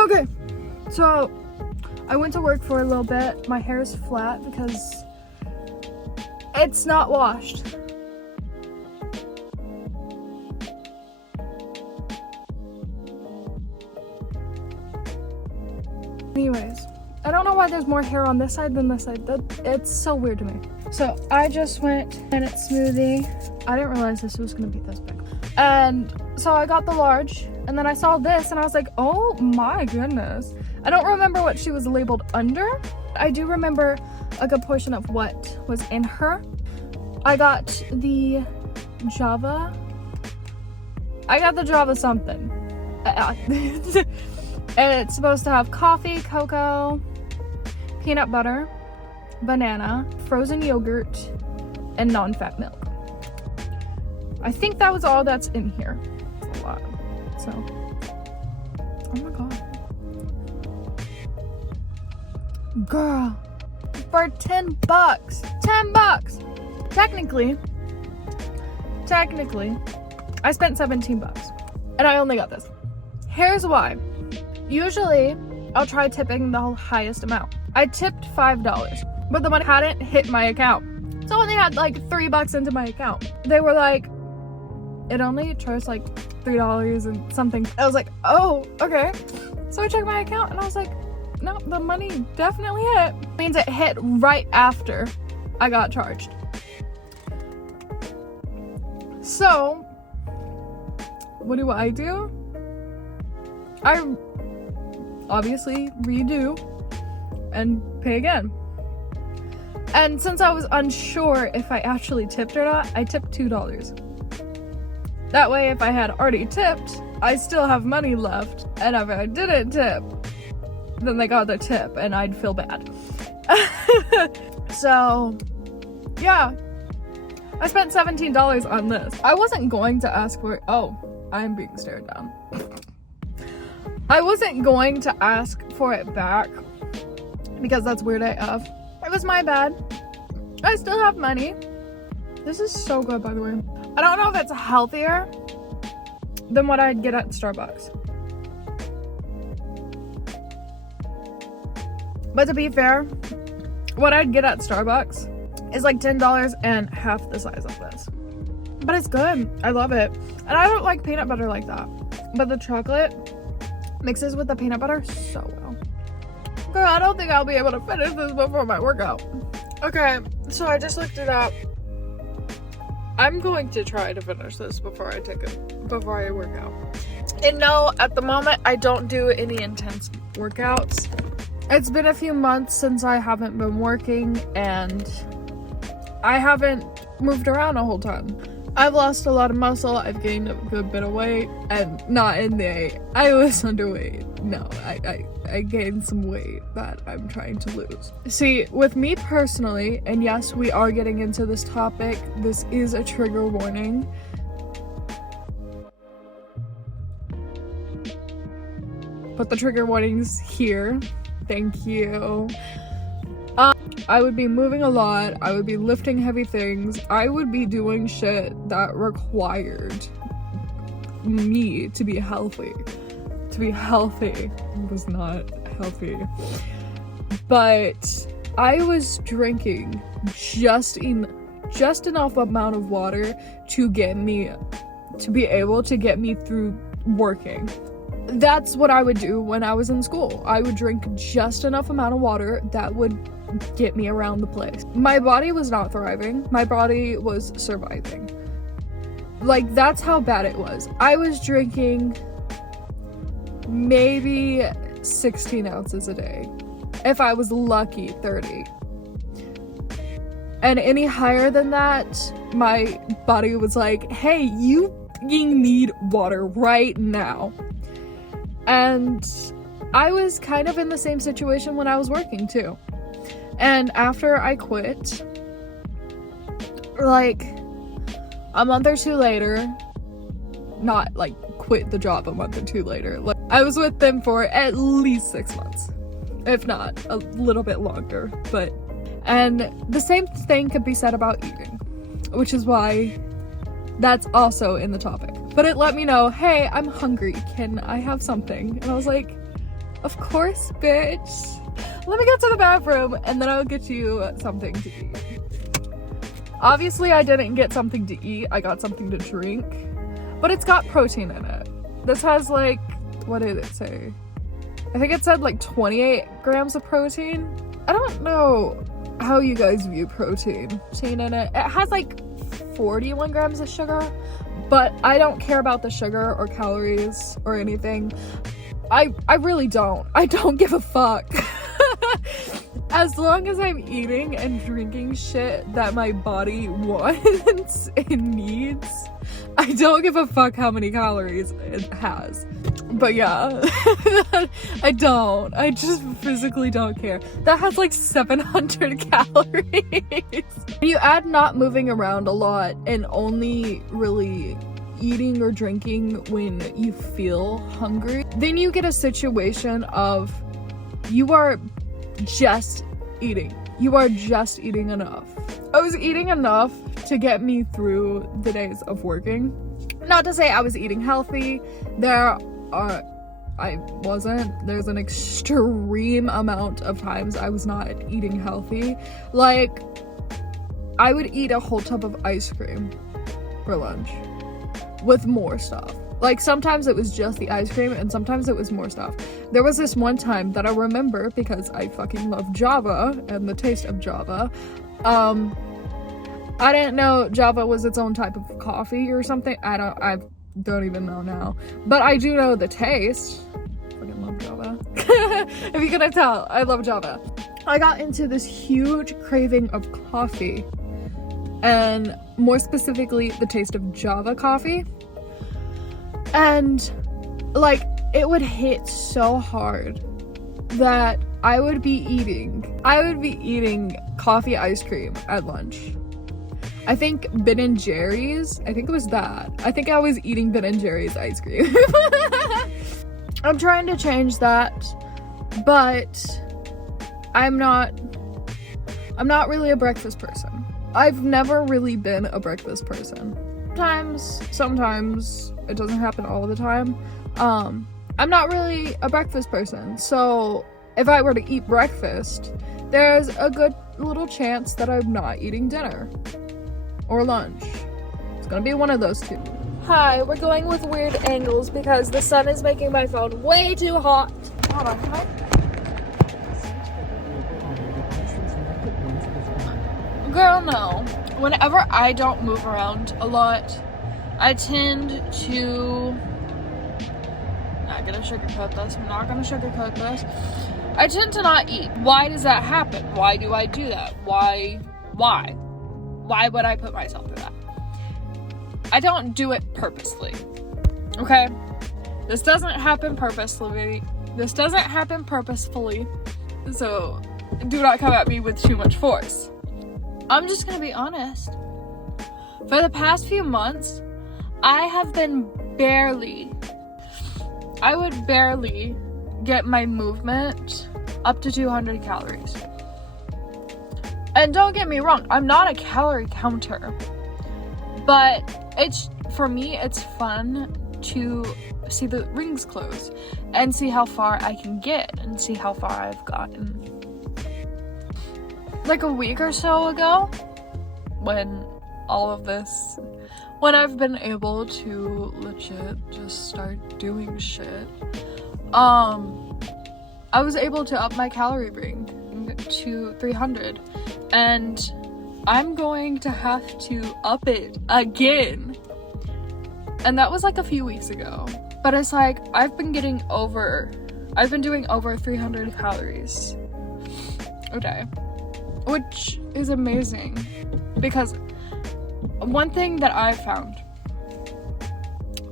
Okay, so I went to work for a little bit. My hair is flat because it's not washed. Anyways, I don't know why there's more hair on this side than this side. It's so weird to me. So I just went and it's smoothie. I didn't realize this was gonna be this big. And so I got the large, and then I saw this and I was like, oh my goodness. I don't remember what she was labeled under. I do remember a good portion of what was in her. I got the Java. I got the Java something. And it's supposed to have coffee, cocoa, peanut butter, banana, frozen yogurt, and non-fat milk. I think that was all that's in here. It's a lot. So, oh my god. Girl, for 10 bucks. 10 bucks. Technically, I spent 17 bucks. And I only got this. Here's why. Usually, I'll try tipping the highest amount. I tipped $5, but the money hadn't hit my account. So when they had like $3 into my account, they were like, it only charged like $3 and something. I was like, oh, okay. So I checked my account and I was like, no, the money definitely hit. It means it hit right after I got charged. So, what do? I obviously redo and pay again. And since I was unsure if I actually tipped or not, I tipped $2. That way, if I had already tipped, I still have money left. And if I didn't tip, then they got their tip and I'd feel bad. So, yeah. I spent $17 on this. I wasn't going to ask for it. Oh, I'm being stared down. I wasn't going to ask for it back because that's weird AF. It was my bad. I still have money. This is so good, by the way. I don't know if it's healthier than what I'd get at Starbucks. But to be fair, what I'd get at Starbucks is like $10 and half the size of this. But it's good. I love it. And I don't like peanut butter like that. But the chocolate mixes with the peanut butter so well. Girl, I don't think I'll be able to finish this before my workout. Okay, so I just looked it up. I'm going to try to finish this before I work out. And no, at the moment, I don't do any intense workouts. It's been a few months since I haven't been working and I haven't moved around a whole ton. I've lost a lot of muscle, I've gained a good bit of weight, and not in the, I was underweight. No, I gained some weight that I'm trying to lose. See, with me personally, and yes, we are getting into this topic, this is a trigger warning. Put the trigger warnings here. Thank you. I would be moving a lot, I would be lifting heavy things, I would be doing shit that required me to be healthy. To be healthy was not healthy. But I was drinking just enough amount of water to be able to get me through working. That's what I would do when I was in school. I would drink just enough amount of water that would get me around the place. My body was not thriving. My body was surviving. Like, that's how bad it was. I was drinking maybe 16 ounces a day. If I was lucky, 30. And any higher than that, my body was like, hey, you need water right now. And I was kind of in the same situation when I was working too. And after I quit, like a month or two later, not like quit the job a month or two later, like I was with them for at least 6 months, if not a little bit longer. And the same thing could be said about eating, which is why that's also in the topic. But it let me know, hey, I'm hungry, can I have something? And I was like, Of course, bitch. Let me get to the bathroom and then I'll get you something to eat. Obviously, I didn't get something to eat. I got something to drink. But it's got protein in it. This has like, what did it say? I think it said like 28 grams of protein. I don't know how you guys view protein in it. It has like 41 grams of sugar, but I don't care about the sugar or calories or anything. I really don't. I don't give a fuck. As long as I'm eating and drinking shit that my body wants and needs, I don't give a fuck how many calories it has. But yeah, I don't. I just physically don't care. That has like 700 calories. You add not moving around a lot and only really eating or drinking when you feel hungry, then you get a situation of you are just eating. You are just eating enough. I was eating enough to get me through the days of working. Not to say I was eating healthy. I wasn't. There's an extreme amount of times I was not eating healthy. Like, I would eat a whole tub of ice cream for lunch with more stuff. Like, sometimes it was just the ice cream and sometimes it was more stuff. There was this one time that I remember because I fucking love Java and the taste of Java. I didn't know Java was its own type of coffee or something. I don't even know now. But I do know the taste. I fucking love Java. If you couldn't tell, I love Java. I got into this huge craving of coffee. And more specifically, the taste of Java coffee. And like, it would hit so hard that I would be eating coffee ice cream at lunch. I think Ben & Jerry's, I think it was that. I think I was eating Ben & Jerry's ice cream. I'm trying to change that, but I'm not really a breakfast person. I've never really been a breakfast person. Sometimes, it doesn't happen all the time. I'm not really a breakfast person, so if I were to eat breakfast, there's a good little chance that I'm not eating dinner or lunch. It's gonna be one of those two. Hi, we're going with weird angles because the sun is making my phone way too hot. Hold on, can I? Girl, no. Whenever I don't move around a lot, I tend to... I'm not gonna sugarcoat this. I tend to not eat. Why does that happen? Why do I do that? Why would I put myself through that? I don't do it purposely. Okay? This doesn't happen purposefully. So do not come at me with too much force. I'm just gonna be honest. For the past few months, I would barely get my movement up to 200 calories. And don't get me wrong, I'm not a calorie counter, but for me, it's fun to see the rings close and see how far I can get and see how far I've gotten. Like a week or so ago, when I've been able to legit just start doing shit, I was able to up my calorie ring to 300, and I'm going to have to up it again. And that was like a few weeks ago. But it's like, I've been doing over 300 calories a day, which is amazing. Because one thing that I found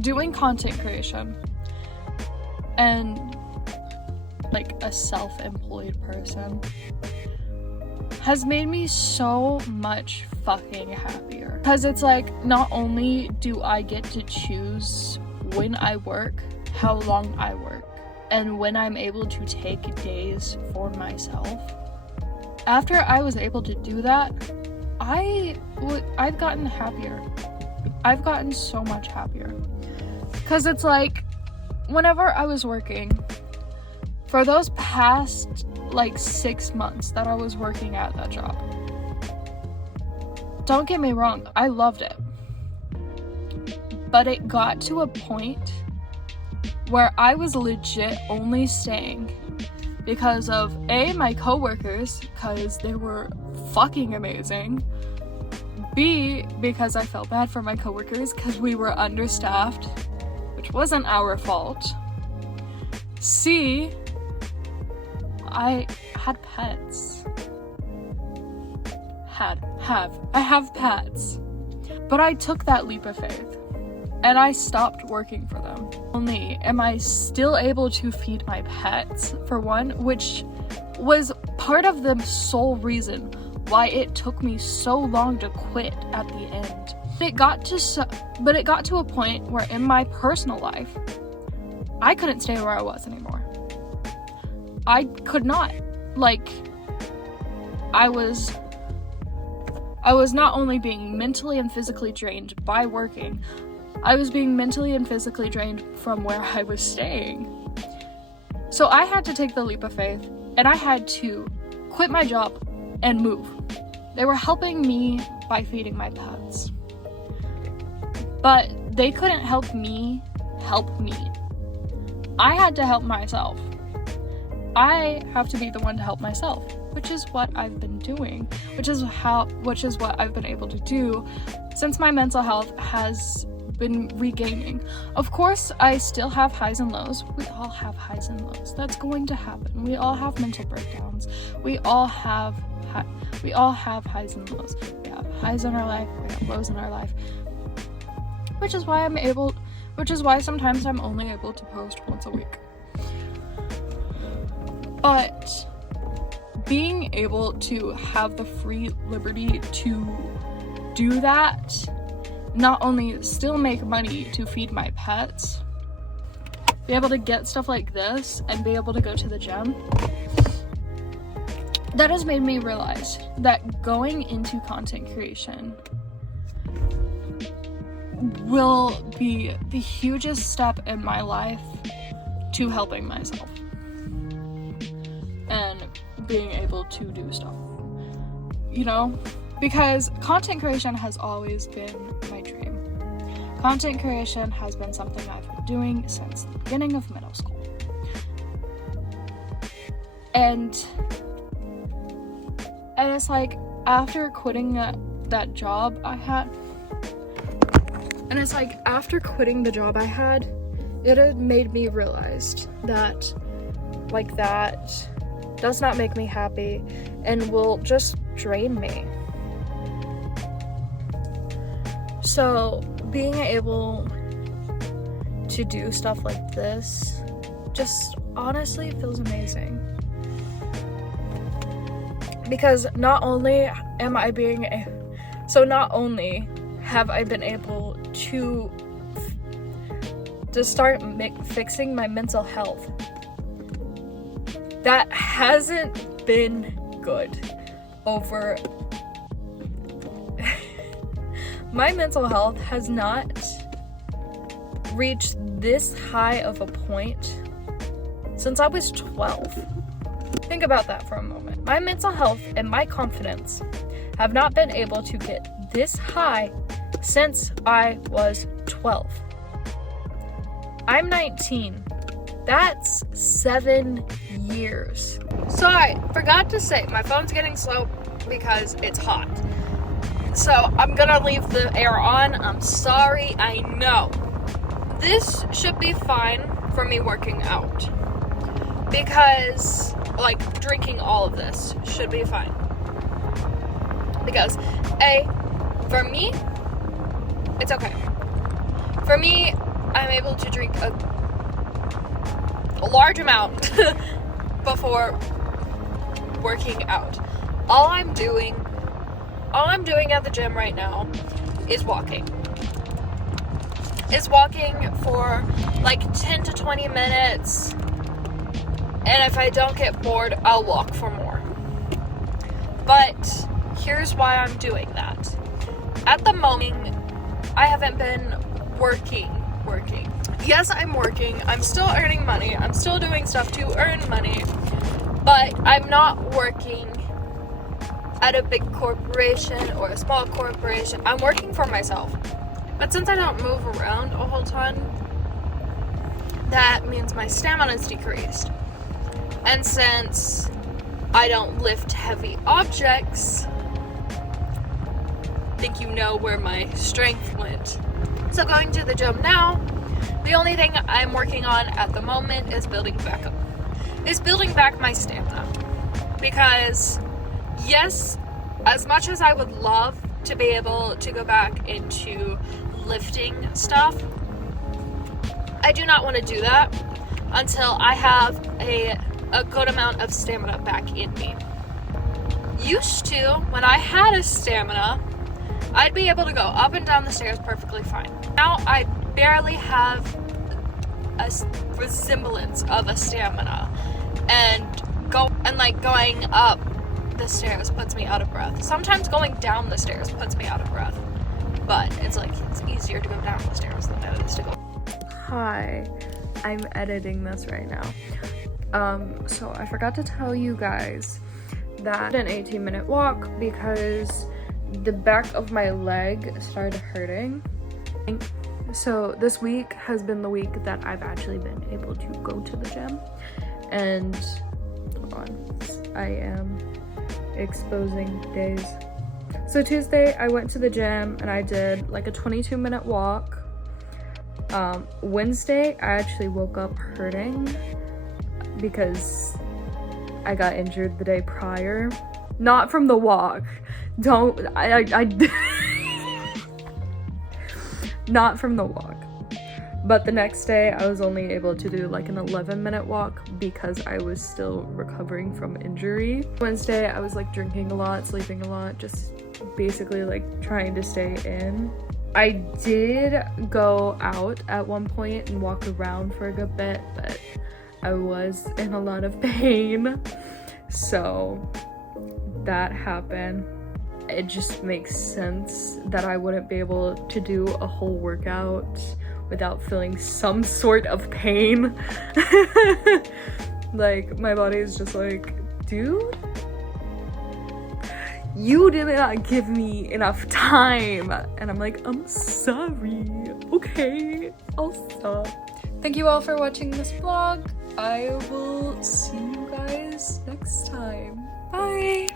doing content creation and like a self-employed person has made me so much fucking happier. Because it's like, not only do I get to choose when I work, how long I work, and when I'm able to take days for myself. After I was able to do that, I've gotten happier. I've gotten so much happier. Because it's like, whenever I was working for those past like 6 months that I was working at that job, don't get me wrong, I loved it. But it got to a point where I was legit only staying because of A, my coworkers, because they were fucking amazing. B, because I felt bad for my coworkers because we were understaffed, which wasn't our fault. C, I had pets. I have pets. But I took that leap of faith and I stopped working for them. Only am I still able to feed my pets, for one, which was part of the sole reason why it took me so long to quit at the end. But it got to a point where in my personal life, I couldn't stay where I was anymore. I could not. Like, I was not only being mentally and physically drained by working, I was being mentally and physically drained from where I was staying. So I had to take the leap of faith, and I had to quit my job and move. They were helping me by feeding my pets, but they couldn't help me help me. I had to help myself. I have to be the one to help myself, which is what I've been doing, which is what I've been able to do since my mental health has been regaining. Of course, I still have highs and lows. We all have highs and lows. That's going to happen. We all have mental breakdowns. We all have highs and lows. We have highs in our life, we have lows in our life. Which is why sometimes I'm only able to post once a week. But being able to have the free liberty to do that, not only still make money to feed my pets, be able to get stuff like this and be able to go to the gym, that has made me realize that going into content creation will be the hugest step in my life to helping myself and being able to do stuff, you know, because content creation has always been my dream. Content creation has been something I've been doing since the beginning of middle school. And it's like, after quitting that job I had, it had made me realize that, like, that does not make me happy and will just drain me. So being able to do stuff like this just honestly feels amazing. Because not only have I been able to start fixing my mental health, that hasn't been good over my mental health has not reached this high of a point since I was 12. Think about that for a moment. My mental health and my confidence have not been able to get this high since I was 12. I'm 19. That's 7 years. So I forgot to say, my phone's getting slow because it's hot. So I'm gonna leave the air on. I'm sorry, I know. This should be fine for me working out. Because, like, drinking all of this should be fine. Because, for me, it's okay. For me, I'm able to drink a large amount before working out. All I'm doing at the gym right now is walking. It's walking for like 10 to 20 minutes. And if I don't get bored, I'll walk for more. But here's why I'm doing that. At the moment, I haven't been working working. Yes, I'm working. I'm still earning money. I'm still doing stuff to earn money. But I'm not working at a big corporation or a small corporation. I'm working for myself. But since I don't move around a whole ton, that means my stamina is decreased. And since I don't lift heavy objects, I think you know where my strength went. So going to the gym now, the only thing I'm working on at the moment is building back my stamina. Because yes, as much as I would love to be able to go back into lifting stuff, I do not want to do that until I have a good amount of stamina back in me. Used to, when I had a stamina, I'd be able to go up and down the stairs perfectly fine. Now I barely have a resemblance of a stamina, and going up the stairs puts me out of breath. Sometimes going down the stairs puts me out of breath, but it's easier to go down the stairs than it is to go. Hi, I'm editing this right now. So I forgot to tell you guys that an 18-minute walk because the back of my leg started hurting. So this week has been the week that I've actually been able to go to the gym. And hold on, I am exposing days. So Tuesday I went to the gym and I did like a 22-minute walk. Wednesday I actually woke up hurting because I got injured the day prior. Not from the walk. Not from the walk. But the next day I was only able to do like an 11-minute walk because I was still recovering from injury. Wednesday I was like drinking a lot, sleeping a lot, just basically like trying to stay in. I did go out at one point and walk around for a good bit, but I was in a lot of pain. So that happened. It just makes sense that I wouldn't be able to do a whole workout without feeling some sort of pain. Like, my body is just like, dude, you did not give me enough time. And I'm like, I'm sorry. Okay, I'll stop. Thank you all for watching this vlog. I will see you guys next time. Bye.